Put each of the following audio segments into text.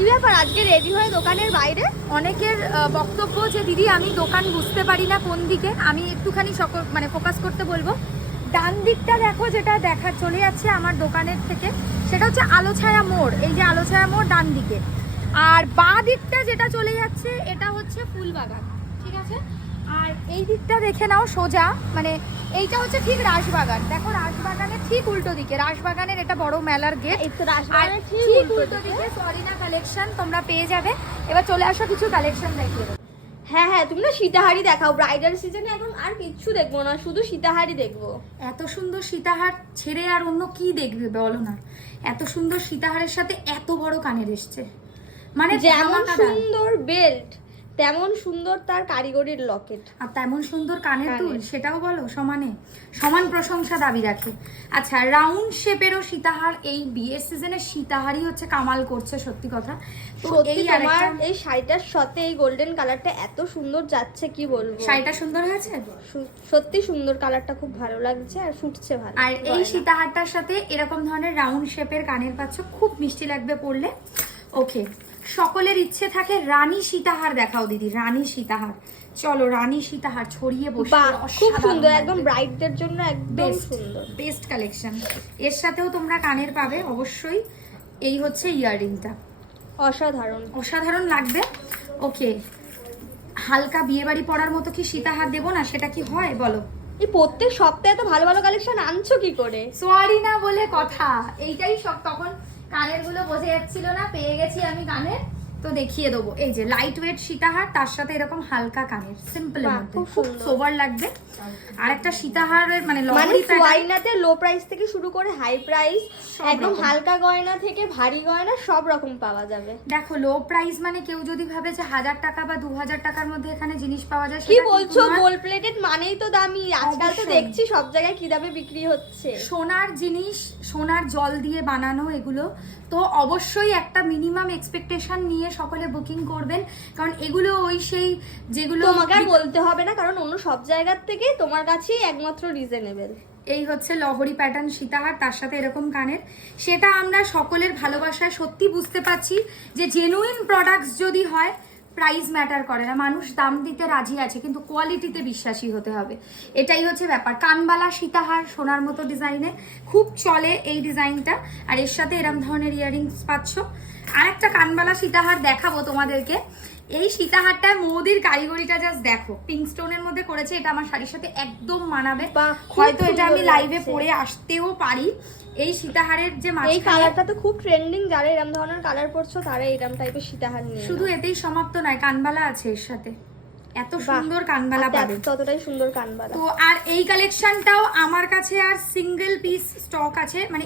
কি ব্যাপার আজকে রেডি হয়ে দোকানের বাইরে? অনেকের বক্তব্য যে দিদি আমি দোকান বুঝতে পারি না কোন দিকে, আমি একটুখানি মানে ফোকাস করতে বলবো। ডান দিকটা দেখো, যেটা দেখা চলে যাচ্ছে আমার দোকানের থেকে, সেটা হচ্ছে আলোছায়া মোড়। এই যে আলোছায়া মোড় ডান দিকে, আর বাঁ দিকটা যেটা চলে যাচ্ছে এটা হচ্ছে ফুলবাগান, ঠিক আছে। আর এই দিকটা দেখে নাও সোজা, মানে এইটা হচ্ছে ঠিক রাসবাগান। দেখো রাসবাগানের ঠিক উল্টো দিকে, রাসবাগানের এটা বড় মেলার গেট, এই তো রাসবাগানের ঠিক উল্টো দিকে সরিনা কালেকশন তোমরা পেয়ে যাবে। এবার চলে আসো কিছু কালেকশন দেখিয়ে দেবো। হ্যাঁ হ্যাঁ, তুমি না সীতাহারি দেখাও। ব্রাইডাল সিজনে এখন আর কিচ্ছু দেখবো না, শুধু সীতাহারি দেখবো। এত সুন্দর সীতাহার ছেড়ে আর অন্য কি দেখবে বলো না? এত সুন্দর সীতাহারের সাথে এত বড় কানের এসছে, মানে যেমন সুন্দর বেল্ট তেমন সুন্দর তার কারিগরির লকেট, আর তেমন সুন্দর কানের দুল, সেটাও বলো সমানে। সমান প্রশংসা দাবি রাখে। আচ্ছা, রাউন্ড শেপেরও সীতাহার, এই বিয়ের সিজনে সীতাহারই হচ্ছে কামাল করছে, সত্যি কথা। তো এই তোমার এই শাড়িটার সাথে এই গোল্ডেন কালারটা এত সুন্দর যাচ্ছে, কি বলবো। শাড়িটা সুন্দর হয়েছে, সত্যি সুন্দর, কালারটা খুব ভালো লাগছে আর ফুটছে ভালো। আর এই সীতাহারটার সাথে এরকম ধরনের রাউন্ড শেপের কানের পাচ্ছ, খুব মিষ্টি লাগবে পরলে। ওকে, সকলের ইচ্ছে থাকে রানী সীতাহার দেখাও দিদি, রানী সীতাহার। চলো রানী সীতাহার ছড়িয়ে বসে, খুব সুন্দর, একদম ব্রাইডদের জন্য একদম সুন্দর, বেস্ট কালেকশন। এর সাথেও তোমরা কানের পাবে অবশ্যই। এই হচ্ছে ইয়াররিংটা, অসাধারণ অসাধারণ লাগবে। ওকে, হালকা বিয়ে বাড়ি পরার মতো কি সীতাহার দেবো না, সেটা কি হয় বলো? এই প্রত্যেক সপ্তাহে তো ভালো ভালো কালেকশন আনছো কি করে? সরি না বলে কথা, এইটাই সব। তখন কানের গুলো বোঝা যাচ্ছিল না, পেয়ে গেছি আমি কানের, তো দেখিয়ে দেবো। এই যে লাইট ওয়েট সীতাহার, তার সাথে এরকম হালকা কানের, সিম্পল এর মধ্যে খুব সোবার লাগবে। আর একটা সীতাহারের মানে গয়নাতে লো প্রাইস থেকে শুরু করে হাই প্রাইস, একদম হালকা গয়না থেকে ভারী গয়না সব রকম পাওয়া যাবে। দেখো লো প্রাইস মানে কেউ যদি ভাবে যে 1000 টাকা বা 2000 টাকার মধ্যে এখানে জিনিস পাওয়া যায়, কি বলছো? গোল্ড প্লেটেড মানেই তো দামি। আজকাল তো দেখছি সব জায়গায় কি দামে বিক্রি হচ্ছে। সোনার জিনিস, সোনার জল দিয়ে বানানো এগুলো, তো অবশ্যই একটা মিনিমাম এক্সপেকটেশন নিয়ে সকলে বুকিং করবেন, কারণ এগুলো ওই সেই যেগুলো তোমাকে আর বলতে হবে না, কারণ অন্য সব জায়গার থেকে তোমার কাছেই একমাত্র রিজনেবল। এই হচ্ছে লহরি প্যাটার্ন সীতাহার, তার সাথে এরকম কানের। সেটা আমরা সকলের ভালোবাসায় সত্যি বুঝতে পারছি যে জেনুইন প্রোডাক্টস যদি হয়, প্রাইস ম্যাটার করে না, মানুষ দাম দিতে রাজি আছে, কিন্তু কোয়ালিটিতে বিশ্বাসী হতে হবে, এটাই হচ্ছে ব্যাপার। কানবালা সীতাহার সোনার মতো ডিজাইনে খুব চলে এই ডিজাইনটা, আর এর সাথে এরম ধরনের ইয়াররিংস পাচ্ছ। আর একটা কানবালা সীতাহার দেখাবো তোমাদেরকে। এই সীতাহারটায় মৌদির কারিগরিটা জাস্ট দেখো, পিঙ্ক স্টোনের মধ্যে করেছে, এটা আমার শাড়ির সাথে একদম মানাবে, হয়তো এটা আমি লাইভে পরে আসতেও পারি। এই সীতাহারের যে এই কালারটা তো খুব ট্রেন্ডিং, যারা এরকম ধরনের কালার পরছো তারা এরকম টাইপের সীতাহার নিয়ে। শুধু এতেই সমাপ্ত নয়, কানবালা আছে এর সাথে, এত সুন্দর কানবালা পাবে, ততটাই সুন্দর কানবালা। তো আর এই কালেকশনটাও আমার কাছে আর সিঙ্গেল পিস স্টক আছে, মানে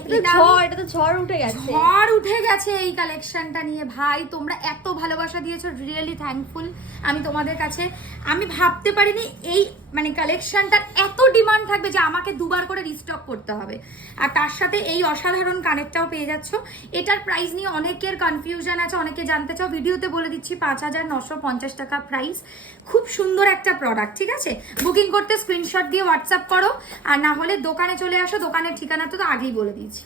এটা তো ঝড় উঠে গেছে, ঝড় উঠে গেছে এই কালেকশনটা নিয়ে। ভাই তোমরা এত ভালোবাসা দিয়েছো, রিয়েলি থ্যাঙ্কফুল আমি তোমাদের কাছে। আমি ভাবতে পারিনি এই মানে কালেকশনটার এত ডিমান্ড থাকবে যে আমাকে দুবার করে রিস্টক করতে হবে। আর তার সাথে এই অসাধারণ কানেরটাও পেয়ে যাচ্ছ। এটার প্রাইস নিয়ে অনেকের কনফিউশন আছে, অনেকে জানতে চাও, ভিডিওতে বলে দিচ্ছি 5950 টাকা প্রাইস। খুব সুন্দর একটা প্রোডাক্ট, ঠিক আছে। বুকিং করতে স্ক্রিনশট দিয়ে হোয়াটসঅ্যাপ করো, আর না হলে দোকানে চলে আসো, দোকানের ঠিকানা তো আগেই বলে দিয়েছি।